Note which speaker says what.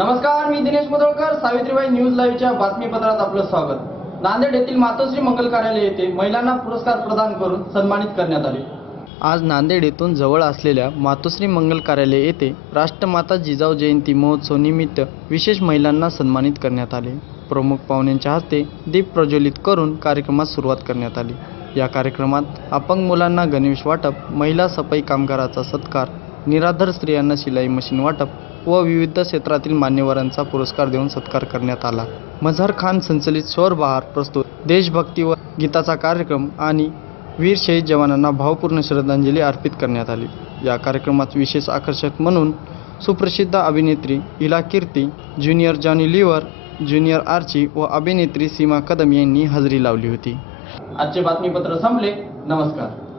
Speaker 1: नमस्कार मी दिनेश मुदळकर सावित्रीबाई न्यूज लाईव्हच्या बातमीपत्रात आपलं स्वागत. नांदेड येथील मातोश्री मंगल कार्यालय येथे महिलांना पुरस्कार प्रदान करून सन्मानित करण्यात आले. आज नांदेड येथून जवळ असलेल्या मातोश्री मंगल कार्यालय येथे राष्ट्रमाता जिजाऊ जयंती महोत्सव निमित्त विशेष महिलांना सन्मानित करण्यात आले. प्रमुख पाहुण्यांच्या हस्ते दीप प्रज्वलित करून कार्यक्रमास सुरुवात करण्यात आली. या कार्यक्रमात अपंग मुलांना गणवेश वाटप महिला सफाई कामगाराचा सत्कार निराधार स्त्रियांना शिलाई मशीन वाटप व विविध क्षेत्रातील मान्यवरांचा पुरस्कार देऊन सत्कार करण्यात आला. मझार खान संचलित स्वर बहार प्रस्तुत देशभक्ती व गीताचा कार्यक्रम आणि वीर शहीद जवानांना भावपूर्ण श्रद्धांजली अर्पित करण्यात आली. या कार्यक्रमात विशेष आकर्षक म्हणून सुप्रसिद्ध अभिनेत्री Ila Kirti junior Johnny Lever junior Archie व अभिनेत्री सीमा कदम यांनी हजेरी लावली होती. आजचे बातमीपत्र संपले. नमस्कार.